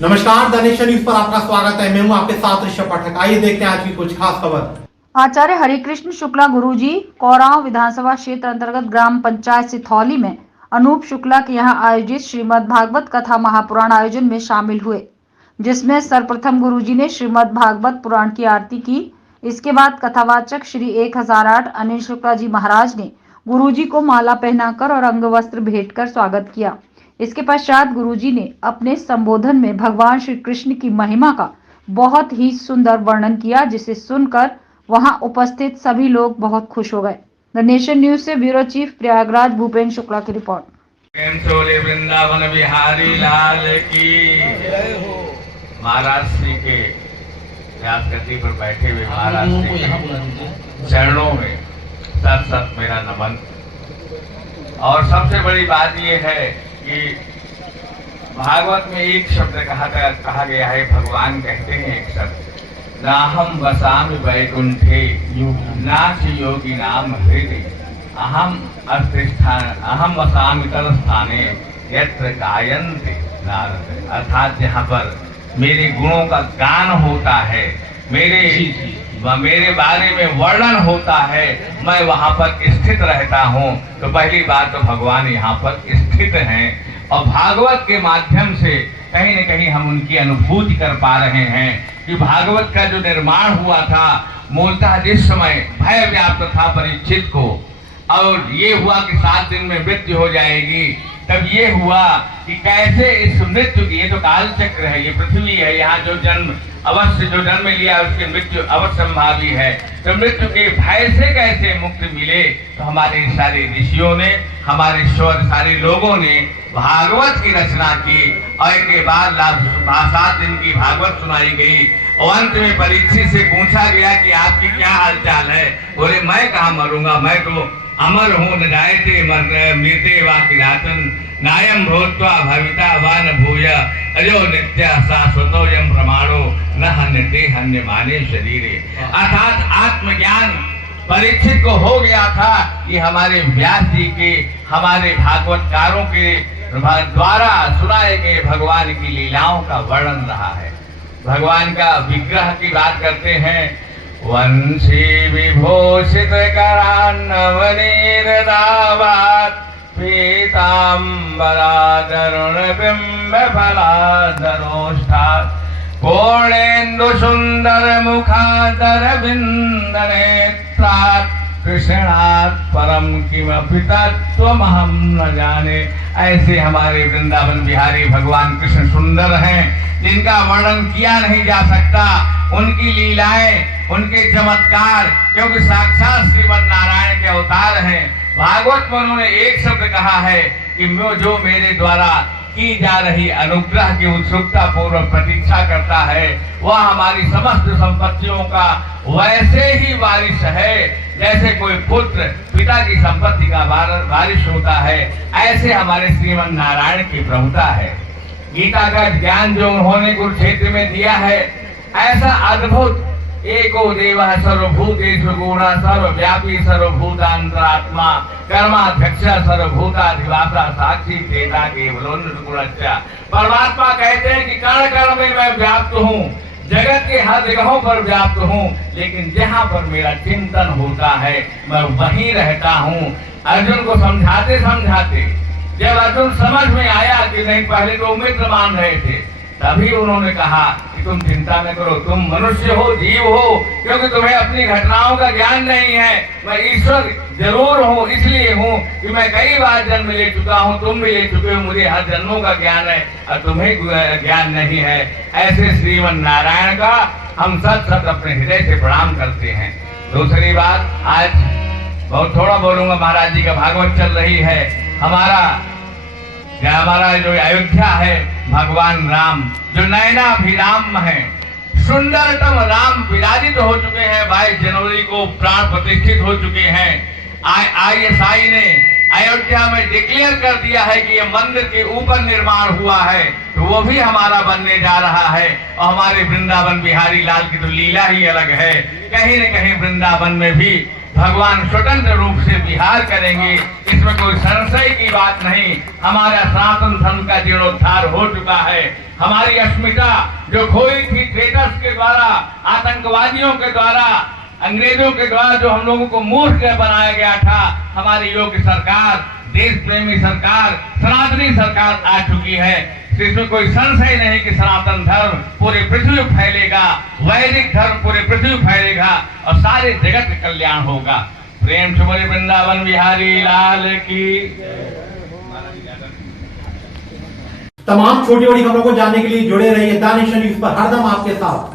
नमस्कार, the nation news पर आपका स्वागत है। मैं हूं आपके साथ ऋषभ पाठक। आइए देखते हैं आज की कुछ खास खबर। आचार्य हरिकृष्ण शुक्ला गुरुजी कोरांव विधानसभा क्षेत्र अंतर्गत ग्राम पंचायत सिथौली में अनूप शुक्ला के यहाँ आयोजित श्रीमद् भागवत कथा महापुराण आयोजन में शामिल हुए, जिसमें सर्वप्रथम गुरुजी ने श्रीमद् भागवत पुराण की आरती की। इसके बाद कथावाचक श्री 1008 अनिल शुक्ला जी महाराज ने गुरुजी को माला पहनाकर और अंगवस्त्र भेंट कर स्वागत किया। इसके पश्चात गुरुजी ने अपने संबोधन में भगवान श्री कृष्ण की महिमा का बहुत ही सुंदर वर्णन किया, जिसे सुनकर वहां उपस्थित सभी लोग बहुत खुश हो गए। द नेशन न्यूज से ब्यूरो चीफ प्रयागराज भूपेन शुक्ला की रिपोर्ट। वृंदावन बिहारी लाल की महाराज श्री के व्यासगति पर बैठे हुए महाराज श्री के चरणों में सत सत मेरा नमन। और सबसे बड़ी बात यह है कि भागवत में एक शब्द कहा गया है, भगवान कहते हैं एक शब्द, नाहम वसामि वैकुंठे नाच योगी नाम हृदय अहम वसामि तत्स्थाने यत्र गायन्ते नारद। अर्थात जहाँ पर मेरे गुणों का गान होता है, मेरे बारे में वर्णन होता है, मैं वहां पर स्थित रहता हूं। तो पहली बात तो भगवान यहाँ पर स्थित हैं और भागवत के माध्यम से कहीं न कहीं हम उनकी अनुभूति कर पा रहे हैं कि भागवत का जो निर्माण हुआ था मूलतः जिस समय भय व्याप्त था परीक्षित को, और ये हुआ कि 7 दिन में मृत्यु हो जाएगी, तब ये हुआ कि कैसे इस मृत्यु की, ये तो काल चक्र है, ये पृथ्वी है, यहाँ जो जन्म लिया उसकी मृत्यु अवश्य संभावी है, तो मृत्यु के भय से कैसे मुक्ति मिले। तो हमारे सारे ऋषियों ने, हमारे सारे लोगों ने भागवत की रचना की और इसके बाद 7 दिन की भागवत सुनाई गई और अंत में परीक्षित से पूछा गया कि आपकी क्या हालचाल है। बोले मैं कहाँ मरूंगा, मैं तो अमर हूँ, न जायते मृते वा किरातन नायम भूत्वा भविता वा न भूय अजो नित्य शाश्वतोयम प्रमाणो न हन्यते हन्य माने शरीरे। अर्थात आत्मज्ञान परीक्षित को हो गया था। ये हमारे व्यास जी के, हमारे भागवतकारों के द्वारा सुनाए गए भगवान की लीलाओं का वर्णन रहा है। भगवान का विग्रह की बात करते हैं, वंशी विभूषित करान्नवनीरदावात् पीताम्बरादरुण बिंब फलाधरोष्ठात् पूर्णेन्दु सुंदर मुखादर बिंद नेत्रात् कृष्णात् परम किमपि तत्त्वमहं न जाने। ऐसे हमारे वृंदावन बिहारी भगवान कृष्ण सुंदर हैं, जिनका वर्णन किया नहीं जा सकता। उनकी लीलाएं, उनके चमत्कार, क्योंकि साक्षात श्रीमद् नारायण के अवतार हैं। भागवत में उन्होंने एक शब्द कहा है कि जो मेरे द्वारा की जा रही अनुग्रह की उत्सुकता पूर्वक प्रतीक्षा करता है, वह हमारी समस्त संपत्तियों का वैसे ही वारिश है जैसे कोई पुत्र पिता की संपत्ति का वारिश होता है। ऐसे हमारे श्रीमद् नारायण की प्रभुता है। गीता का ज्ञान जो उन्होंने कुरुक्षेत्र में दिया है, ऐसा अद्भुत, एको देवः सर्वभूतेषु गुणः सर्वव्यापी सर्वभूतांतरात्मा कर्माध्यक्ष सर्वभूताधिवासा साक्षी तेजा केवलोन्नतगुणश्च। परमात्मा कहते हैं कि कण कण में मैं व्याप्त हूँ, जगत के हर जगहों पर व्याप्त हूँ, लेकिन जहाँ पर मेरा चिंतन होता है मैं वहीं रहता हूँ। अर्जुन को समझाते समझाते जब अर्जुन समझ में आया कि नहीं, पहले तो मित्र मान रहे थे, तभी उन्होंने कहा कि तुम चिंता न करो, तुम मनुष्य हो, जीव हो, क्योंकि तुम्हें अपनी घटनाओं का ज्ञान नहीं है। मैं ईश्वर जरूर हूँ, इसलिए हूँ कि मैं कई बार जन्म ले चुका हूँ, तुम भी ले चुके हो, मुझे हर जन्मों का ज्ञान है और तुम्हें ज्ञान नहीं है। ऐसे श्रीमद् नारायण का हम सत अपने हृदय से प्रणाम करते हैं। दूसरी बात, आज बहुत थोड़ा बोलूंगा, महाराज जी का भागवत चल रही है। हमारा जो अयोध्या है, भगवान राम जो नयनाभिराम है, सुंदरतम राम विराजित हो चुके हैं। 22 जनवरी को प्राण प्रतिष्ठित हो चुके हैं। ISI ने अयोध्या में डिक्लेयर कर दिया है कि यह मंदिर के ऊपर निर्माण हुआ है, तो वो भी हमारा बनने जा रहा है। और हमारे वृंदावन बिहारी लाल की तो लीला ही अलग है। कहीं न कहीं वृंदावन में भी भगवान स्वतंत्र रूप से विहार करेंगे, इसमें कोई संशय की बात नहीं। हमारा सनातन धर्म का जीर्णोद्धार हो चुका है। हमारी अस्मिता जो खोई थी ट्रेटर्स के द्वारा, आतंकवादियों के द्वारा, अंग्रेजों के द्वारा जो हम लोगों को मूर्ख बनाया गया था, हमारी योग्य सरकार, देश प्रेमी सरकार, सनातनी सरकार आ चुकी है। इसमें कोई संशय नहीं कि सनातन धर्म पूरे पृथ्वी में फैलेगा, वैदिक धर्म पूरे पृथ्वी में फैलेगा और सारे जगत का कल्याण होगा। प्रेम से बोले वृंदावन बिहारी लाल की। तमाम छोटी बड़ी खबरों को जानने के लिए जुड़े रहिए दानिश न्यूज पर, हरदम आपके साथ।